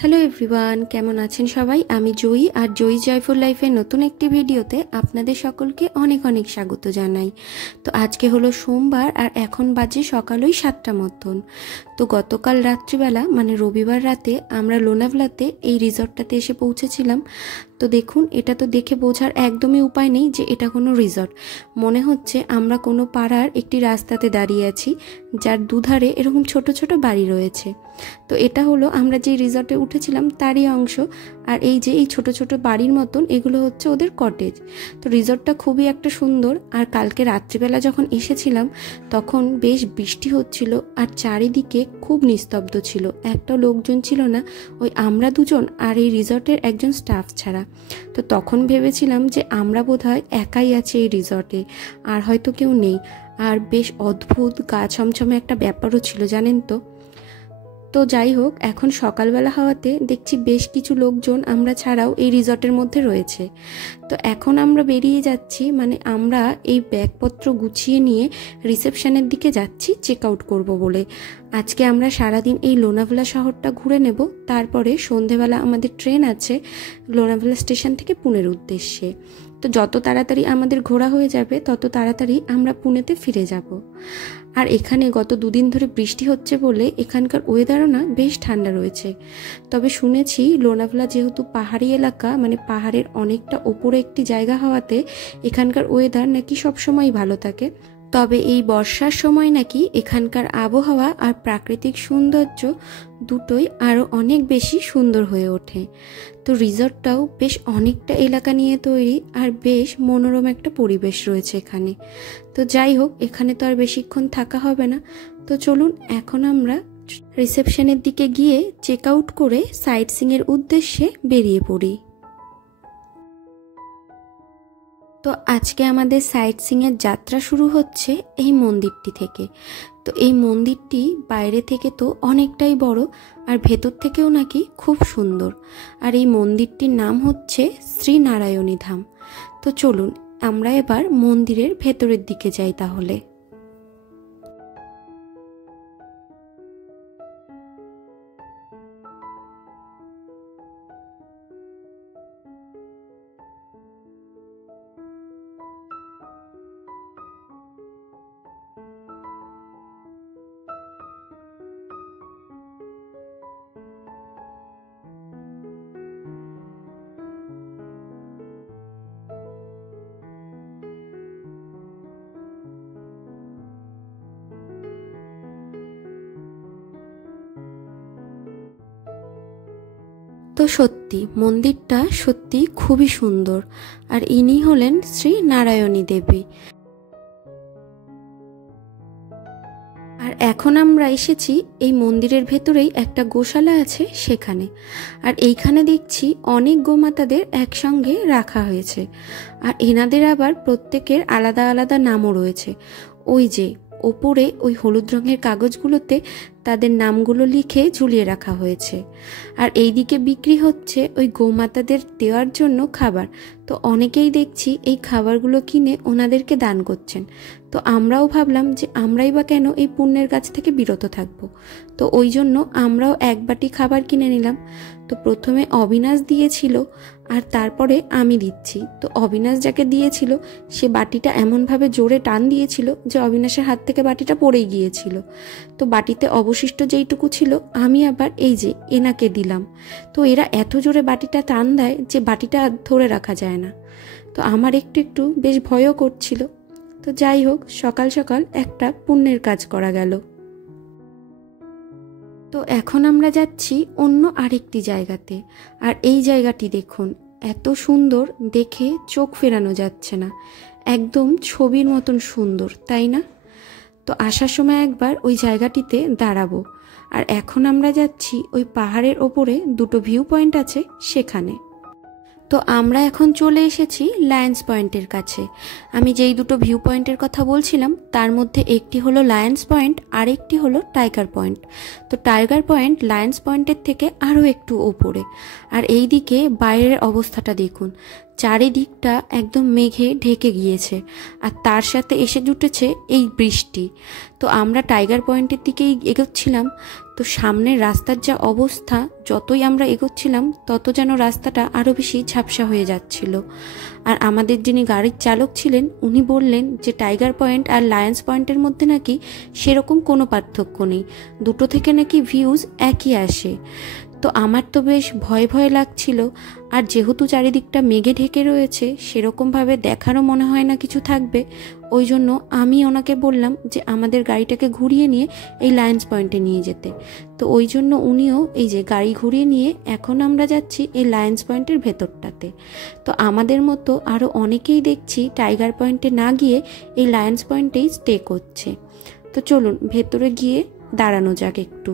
Hello everyone, কেমন আছেন সবাই? আমি জয়ী, আর জয়ী জয়ফুল লাইফের নতুন একটি ভিডিওতে আপনাদের সকলকে অনেক অনেক স্বাগত জানাই। তো আজকে হলো সোমবার, আর এখন বাজে সকাল ওই 7টা মতন। তো গতকাল রাত্রিবেলা মানে রবিবার রাতে আমরা লোনাভলাতে এই রিসর্টটাতে এসে পৌঁছেছিলাম। তো দেখুন, এটা তো দেখে বোঝার একদমই উপায় নেই যে এটা কোনো রিসর্ট। মনে হচ্ছে আমরা কোনো পাড়ার একটি রাস্তাতে দাঁড়িয়ে আছি, যার দুধারে এরকম ছোট ছোট বাড়ি রয়েছে। তো এটা হলো আমরা যে রিসর্টে উঠেছিলাম তারই অংশ। আর এই যে এই ছোট ছোট বাড়ির মতন এগুলো হচ্ছে ওদের কটেজ। তো রিসর্টটা খুবই একটা সুন্দর। আর কালকে রাত্রিবেলা যখন এসেছিলাম তখন বেশ বৃষ্টি হচ্ছিল, আর চারিদিকে খুব নিস্তব্ধ ছিল, একটা লোকজন ছিল না, ওই আমরা দুজন আর এই রিসর্টের একজন স্টাফ ছাড়া। তো তখন ভেবেছিলাম যে আমরা বোধহয় একাই আছি এই রিসর্টে, আর হয়তো কেউ নেই। আর বেশ অদ্ভুত গা ছমছমে একটা ব্যাপারও ছিল, জানেন তো। তো যাই হোক, এখন সকালবেলা হওয়াতে দেখছি বেশ কিছু লোকজন আমরা ছাড়াও এই রিসর্টের মধ্যে রয়েছে। তো এখন আমরা বেরিয়ে যাচ্ছি, মানে আমরা এই ব্যাগপত্র গুছিয়ে নিয়ে রিসেপশনের দিকে যাচ্ছি চেক আউট করবো বলে। আজকে আমরা সারাদিন এই লোনাভলা শহরটা ঘুরে নেব, তারপরে সন্ধেবেলা আমাদের ট্রেন আছে লোনাভলা স্টেশন থেকে পুনের উদ্দেশ্যে। তো যত তাড়াতাড়ি আমাদের ঘোরা হয়ে যাবে তত তাড়াতাড়ি আমরা পুনেতে ফিরে যাব। আর এখানে গত দুদিন ধরে বৃষ্টি হচ্ছে বলে এখানকার ওয়েদারও না বেশ ঠান্ডা রয়েছে। তবে শুনেছি লোনাভলা যেহেতু পাহাড়ি এলাকা, মানে পাহাড়ের অনেকটা ওপরে একটি জায়গা হওয়াতে এখানকার ওয়েদার নাকি সবসময় ভালো থাকে। তবে এই বর্ষার সময় নাকি এখানকার আবহাওয়া আর প্রাকৃতিক সৌন্দর্য দুটোই আরও অনেক বেশি সুন্দর হয়ে ওঠে। তো রিসর্টটাও বেশ অনেকটা এলাকা নিয়ে তৈরি, আর বেশ মনোরম একটা পরিবেশ রয়েছে এখানে। তো যাই হোক, এখানে তো আর বেশিক্ষণ থাকা হবে না। তো চলুন এখন আমরা রিসেপশনের দিকে গিয়ে চেক আউট করে সাইট সিইংয়ের উদ্দেশ্যে বেরিয়ে পড়ি। তো আজকে আমাদের সাইট সিইংয়ের যাত্রা শুরু হচ্ছে এই মন্দিরটি থেকে। তো এই মন্দিরটি বাইরে থেকে তো অনেকটাই বড়, আর ভেতর থেকেও নাকি খুব সুন্দর। আর এই মন্দিরটির নাম হচ্ছে শ্রী নারায়ণী ধাম। তো চলুন আমরা এবার মন্দিরের ভেতরের দিকে যাই তাহলে। তো সত্যি মন্দিরটা সত্যি খুবই সুন্দর, আর ইনি হলেন শ্রী নারায়ণী দেবী। আর এখন আমরা এসেছি এই মন্দিরের ভেতরেই একটা গোশালা আছে সেখানে। আর এইখানে দেখছি অনেক গোমাতাদের একসঙ্গে রাখা হয়েছে, আর এনাদের আবার প্রত্যেকের আলাদা আলাদা নামও রয়েছে। ওই যে ওপরে ওই হলুদ রঙের কাগজগুলোতে তাদের নামগুলো লিখে ঝুলিয়ে রাখা হয়েছে। আর এইদিকে বিক্রি হচ্ছে ওই গোমাতাদের দেওয়ার জন্য খাবার। তো অনেকেই দেখছি এই খাবারগুলো কিনে ওনাদেরকে দান করছেন। তো আমরাও ভাবলাম যে আমরাই বা কেন এই পুণ্যের কাছ থেকে বিরত থাকবো। তো ওই জন্য আমরাও এক বাটি খাবার কিনে নিলাম। তো প্রথমে অবিনাশ দিয়েছিল, আর তারপরে আমি দিচ্ছি। তো অবিনাশ যাকে দিয়েছিল সে বাটিটা এমনভাবে জোরে টান দিয়েছিল যে অবিনাশের হাত থেকে বাটিটা পড়েই গিয়েছিল। তো বাটিতে অবশিষ্ট যেইটুকু ছিল আমি আবার এই যে এনাকে দিলাম। তো এরা এত জোরে বাটিটা টান দেয় যে বাটিটা ধরে রাখা যায় না। তো আমার একটু একটু বেশ ভয়ও করছিল। তো যাই হোক, সকাল সকাল একটা পুণ্যের কাজ করা গেল। তো এখন আমরা যাচ্ছি অন্য আরেকটি জায়গাতে। আর এই জায়গাটি দেখুন, এত সুন্দর, দেখে চোখ ফেরানো যাচ্ছে না, একদম ছবির মতন সুন্দর, তাই না? তো আসার সময় একবার ওই জায়গাটিতে দাঁড়াবো। আর এখন আমরা যাচ্ছি ওই পাহাড়ের ওপরে দুটো ভিউ পয়েন্ট আছে সেখানে। তো আমরা এখন চলে এসেছি লায়ন্স পয়েন্টের কাছে। আমি যেই দুটো ভিউ পয়েন্টের কথা বলছিলাম তার মধ্যে একটি হলো লায়ন্স পয়েন্ট, আর একটি হলো টাইগার পয়েন্ট। তো টাইগার পয়েন্ট লায়ন্স পয়েন্টের থেকে আরও একটু ওপরে। আর এই দিকে বাইরের অবস্থাটা দেখুন, চারিদিকটা একদম মেঘে ঢেকে গিয়েছে, আর তার সাথে এসে জুটেছে এই বৃষ্টি। তো আমরা টাইগার পয়েন্টের দিকেই এগোচ্ছিলাম। তো সামনের রাস্তার যা অবস্থা, যতই আমরা এগোচ্ছিলাম তত যেন রাস্তাটা আরও বেশি ঝাপসা হয়ে যাচ্ছিল। আর আমাদের যিনি গাড়ির চালক ছিলেন উনি বললেন যে টাইগার পয়েন্ট আর লায়ন্স পয়েন্টের মধ্যে নাকি সেরকম কোনো পার্থক্য নেই, দুটো থেকে নাকি ভিউজ একই আসে। তো আমার তো বেশ ভয় ভয় লাগছিল, আর যেহেতু চারিদিকটা মেঘে ঢেকে রয়েছে সেরকমভাবে দেখারও মনে হয় না কিছু থাকবে, ওই জন্য আমি ওনাকে বললাম যে আমাদের গাড়িটাকে ঘুরিয়ে নিয়ে এই লায়ন্স পয়েন্টে নিয়ে যেতে। তো ওই জন্য উনিও এই যে গাড়ি ঘুরিয়ে নিয়ে এখন আমরা যাচ্ছি এই লায়ন্স পয়েন্টের ভেতরটাতে। তো আমাদের মতো আরও অনেকেই দেখছি টাইগার পয়েন্টে না গিয়ে এই লায়ন্স পয়েন্টেই স্টে করছে। তো চলুন ভেতরে গিয়ে দাঁড়ানো যাক একটু।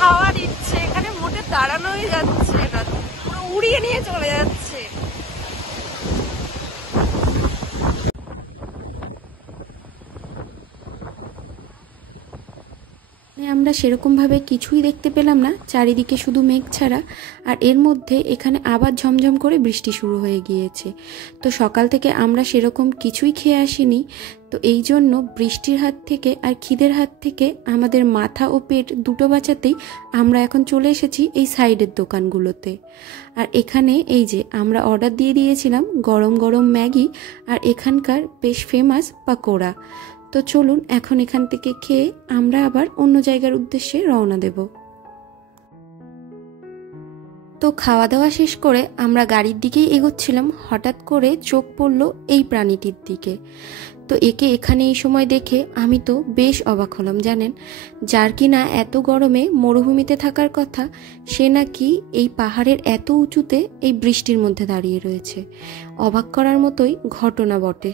হাওয়া দিচ্ছে, এখানে মোটে দাঁড়ানোই যাচ্ছে না, পুরো উড়িয়ে নিয়ে চলে যাচ্ছে। আমরা সেরকমভাবে কিছুই দেখতে পেলাম না, চারিদিকে শুধু মেঘ ছাড়া। আর এর মধ্যে এখানে আবার ঝমঝম করে বৃষ্টি শুরু হয়ে গিয়েছে। তো সকাল থেকে আমরা সেরকম কিছুই খেয়ে আসিনি, তো এই জন্য বৃষ্টির হাত থেকে আর খিদের হাত থেকে আমাদের মাথা ও পেট দুটো বাঁচাতেই আমরা এখন চলে এসেছি এই সাইডের দোকানগুলোতে। আর এখানে এই যে আমরা অর্ডার দিয়ে দিয়েছিলাম গরম গরম ম্যাগি আর এখানকার বেশ ফেমাস পাকোড়া। তো চলুন এখন এখান থেকে খেয়ে আমরা আবার অন্য জায়গার উদ্দেশ্যে রওনা দেব। তো খাওয়া দাওয়া শেষ করে আমরা গাড়ির দিকেই এগোচ্ছিলাম, হঠাৎ করে চোখ পড়ল এই প্রাণীটির দিকে। তো একে এখানে এই সময় দেখে আমি তো বেশ অবাক হলাম জানেন, যার কিনা এত গরমে মরুভূমিতে থাকার কথা, সে নাকি এই পাহাড়ের এত উঁচুতে এই বৃষ্টির মধ্যে দাঁড়িয়ে রয়েছে। অবাক করার মতোই ঘটনা বটে।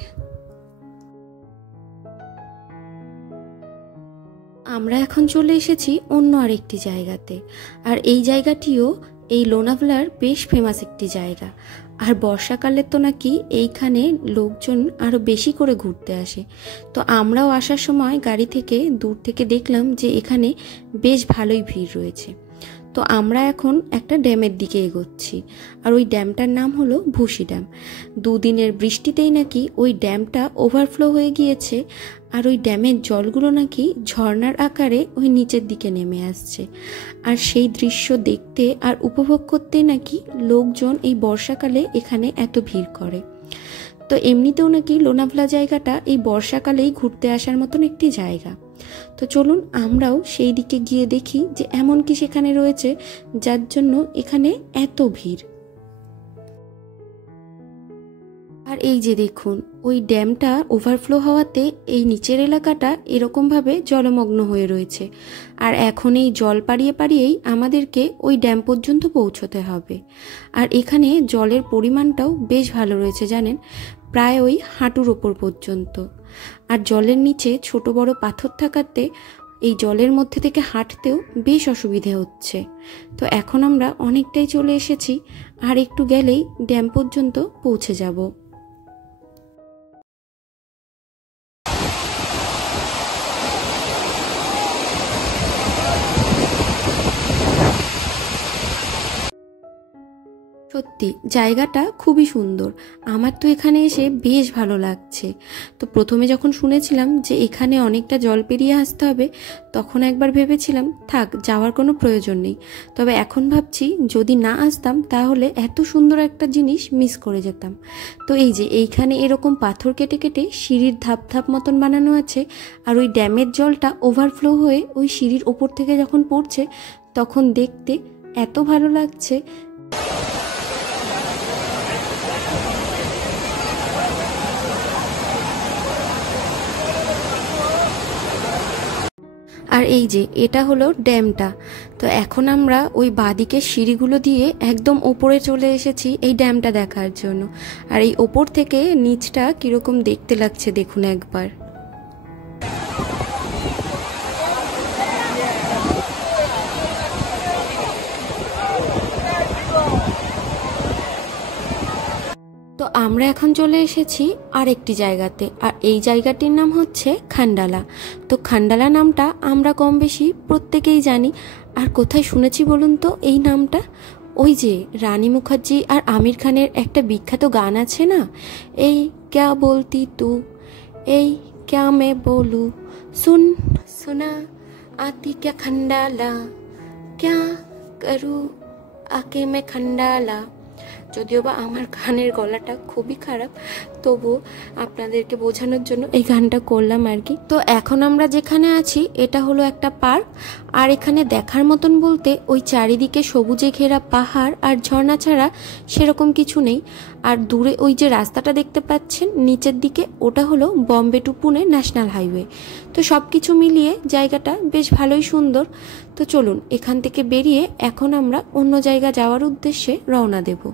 আমরা এখন চলে এসেছি অন্য আরেকটি জায়গাতে, আর এই জায়গাটিও এই লোনাভালার বেশ ফেমাস একটি জায়গা। আর বর্ষাকালে তো নাকি এইখানে লোকজন আরও বেশি করে ঘুরতে আসে। তো আমরাও আসার সময় গাড়ি থেকে দূর থেকে দেখলাম যে এখানে বেশ ভালোই ভিড় রয়েছে। তো আমরা এখন একটা ড্যামের দিকে এগোচ্ছি, আর ওই ড্যামটার নাম হলো ভুসি ড্যাম। দুদিনের বৃষ্টিতেই নাকি ওই ড্যামটা ওভারফ্লো হয়ে গিয়েছে, আর ওই ড্যামের জলগুলো নাকি ঝর্ণার আকারে ওই নিচের দিকে নেমে আসছে। আর সেই দৃশ্য দেখতে আর উপভোগ করতে নাকি লোকজন এই বর্ষাকালে এখানে এত ভিড় করে। তো এমনিতেও নাকি লোনাভালা জায়গাটা এই বর্ষাকালেই ঘুরতে আসার মতন একটি জায়গা। তো চলুন আমরাও সেই দিকে গিয়ে দেখি যে এমন কি সেখানে রয়েছে যার জন্য এখানে এত ভিড়। আর এই যে দেখুন, ওই ড্যামটা ওভারফ্লো হওয়াতে এই নিচের এলাকাটা এরকমভাবে জলমগ্ন হয়ে রয়েছে। আর এখন এই জল পাড়িয়ে পাড়িয়েই আমাদেরকে ওই ড্যাম পর্যন্ত পৌঁছতে হবে। আর এখানে জলের পরিমাণটাও বেশ ভালো রয়েছে জানেন, প্রায় ওই হাঁটুর ওপর পর্যন্ত। আর জলের নিচে ছোট বড় পাথর থাকাতে এই জলের মধ্যে থেকে হাঁটতেও বেশ অসুবিধে হচ্ছে। তো এখন আমরা অনেকটাই চলে এসেছি, আর একটু গেলেই ড্যাম পর্যন্ত পৌঁছে যাব। সত্যি জায়গাটা খুবই সুন্দর, আমার তো এখানে এসে বেশ ভালো লাগছে। তো প্রথমে যখন শুনেছিলাম যে এখানে অনেকটা জল পেরিয়ে আসতে হবে, তখন একবার ভেবেছিলাম থাক যাওয়ার কোনো প্রয়োজন নেই। তবে এখন ভাবছি যদি না আসতাম তাহলে এত সুন্দর একটা জিনিস মিস করে যেতাম। তো এই যে এইখানে এরকম পাথর কেটে কেটে সিঁড়ির ধাপ ধাপ মতন বানানো আছে, আর ওই ড্যামের জলটা ওভারফ্লো হয়ে ওই সিঁড়ির ওপর থেকে যখন পড়ছে তখন দেখতে এত ভালো লাগছে। আর এই যে এটা হলো ড্যামটা। তো এখন আমরা ওই বাঁদিকে সিঁড়িগুলো দিয়ে একদম ওপরে চলে এসেছি এই ড্যামটা দেখার জন্য। আর এই ওপর থেকে নিচটা কিরকম দেখতে লাগছে দেখুন একবার। তো আমরা এখন চলে এসেছি আরেকটি জায়গাতে, আর এই জায়গাটির নাম হচ্ছে খান্ডালা। তো খান্ডালা নামটা আমরা কম বেশি প্রত্যেকেই জানি, আর কোথায় শুনেছি বলুন তো এই নামটা? ওই যে রানী মুখার্জি আর আমির খানের একটা বিখ্যাত গান আছে না, এই ক্যা বলতি তু, এই ক্যা মে বলু, সুন সুনা আতি ক্যা খন্ডালা, ক্যা করু আকে মে খন্ডালা। যদিও বা আমার গানের গলাটা খুবই খারাপ, তবু আপনাদেরকে বোঝানোর জন্য এই গানটা করলাম আর কি। তো এখন আমরা যেখানে আছি এটা হলো একটা পার্ক, আর এখানে দেখার মতন বলতে ওই চারিদিকে সবুজে ঘেরা পাহাড় আর ঝর্ণা ছাড়া সেরকম কিছু নেই। আর দূরে ওই যে রাস্তাটা দেখতে পাচ্ছেন নিচের দিকে, ওটা হলো Bombay to Pune national highway. তো সব কিছু মিলিয়ে জায়গাটা বেশ ভালোই সুন্দর। তো চলুন এখান থেকে বেরিয়ে এখন আমরা অন্য জায়গা যাওয়ার উদ্দেশ্যে রওনা দেব।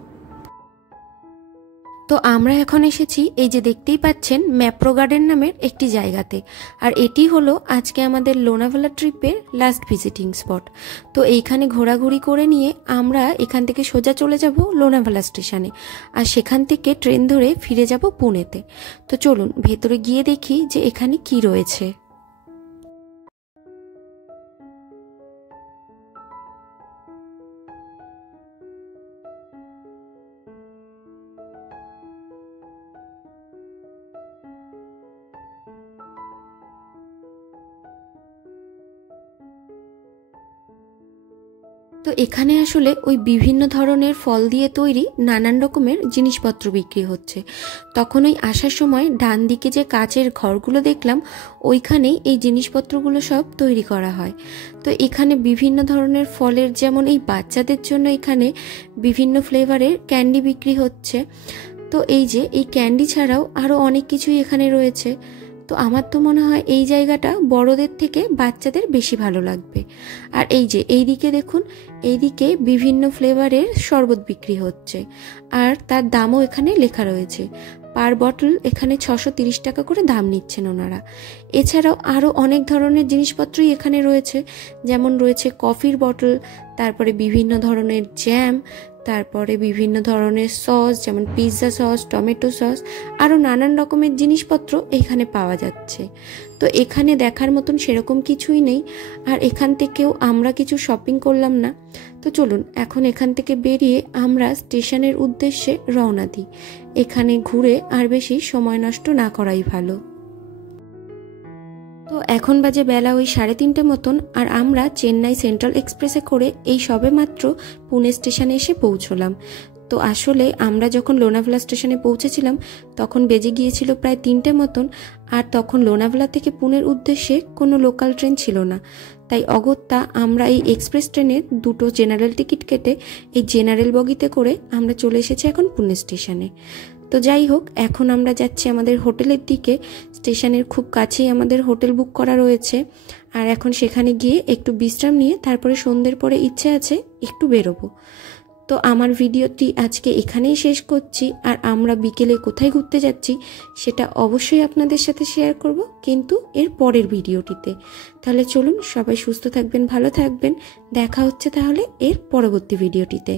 তো আমরা এখন এসেছি এই যে দেখতেই পাচ্ছেন ম্যাপ্রো গার্ডেন নামের একটি জায়গাতে, আর এটি হলো আজকে আমাদের লোনাভালা ট্রিপের লাস্ট ভিজিটিং স্পট। তো এইখানে ঘোরাঘুরি করে নিয়ে আমরা এখান থেকে সোজা চলে যাব লোনাভালা স্টেশনে, আর সেখান থেকে ট্রেন ধরে ফিরে যাব পুনেতে। তো চলুন ভেতরে গিয়ে দেখি যে এখানে কি রয়েছে। তো এখানে আসলে ওই বিভিন্ন ধরনের ফল দিয়ে তৈরি নানান রকমের জিনিসপত্র বিক্রি হচ্ছে। তখন ওই আসার সময় ডান দিকে যে কাচের ঘরগুলো দেখলাম, ওইখানেই এই জিনিসপত্রগুলো সব তৈরি করা হয়। তো এখানে বিভিন্ন ধরনের ফলের, যেমন এই বাচ্চাদের জন্য এখানে বিভিন্ন ফ্লেভারের ক্যান্ডি বিক্রি হচ্ছে। তো এই যে এই ক্যান্ডি ছাড়াও আরও অনেক কিছুই এখানে রয়েছে। তো আমার তো মনে হয় এই জায়গাটা বড়দের থেকে বাচ্চাদের বেশি ভালো লাগবে। আর এই যে এইদিকে দেখুন, এইদিকে বিভিন্ন ফ্লেভারের শরবত বিক্রি হচ্ছে, আর তার দামও এখানে লেখা রয়েছে। পার বটল এখানে 630 টাকা করে দাম নিচ্ছেন ওনারা। এছাড়াও আরও অনেক ধরনের জিনিসপত্রই এখানে রয়েছে, যেমন রয়েছে কফির বটল, তারপরে বিভিন্ন ধরনের জ্যাম, তারপরে বিভিন্ন ধরনের সস, যেমন পিৎজা সস, টমেটো সস, আরও নানান রকমের জিনিসপত্র এখানে পাওয়া যাচ্ছে। তো এখানে দেখার মতন সেরকম কিছুই নেই, আর এখান থেকেও আমরা কিছু শপিং করলাম না। তো চলুন এখন এখান থেকে বেরিয়ে আমরা স্টেশনের উদ্দেশ্যে রওনা দিই। এখানে ঘুরে আর বেশি সময় নষ্ট না করাই ভালো। তো এখন বাজে বেলা ওই 3:30 মতন, আর আমরা চেন্নাই সেন্ট্রাল এক্সপ্রেসে করে এই সবে মাত্র পুনে স্টেশনে এসে পৌঁছলাম। তো আসলে আমরা যখন লোনাভালা স্টেশনে পৌঁছেছিলাম তখন বেজে গিয়েছিল প্রায় 3টে মতন, আর তখন লোনাভালা থেকে পুনের উদ্দেশ্যে কোনো লোকাল ট্রেন ছিল না। তাই অগত্যা আমরা এই এক্সপ্রেস ট্রেনের দুটো জেনারেল টিকিট কেটে এই জেনারেল বগিতে করে আমরা চলে এসেছি এখন পুনে স্টেশনে। তো যাই হোক, এখন আমরা যাচ্ছি আমাদের হোটেলের দিকে। স্টেশনের খুব কাছেই আমাদের হোটেল বুক করা রয়েছে, আর এখন সেখানে গিয়ে একটু বিশ্রাম নিয়ে তারপরে সন্ধ্যের পরে ইচ্ছে আছে একটু বেরোবো। তো আমার ভিডিওটি আজকে এখানেই শেষ করছি, আর আমরা বিকেলে কোথায় ঘুরতে যাচ্ছি সেটা অবশ্যই আপনাদের সাথে শেয়ার করব, কিন্তু এর পরের ভিডিওটিতে। তাহলে চলুন, সবাই সুস্থ থাকবেন, ভালো থাকবেন, দেখা হচ্ছে তাহলে এর পরবর্তী ভিডিওটিতে।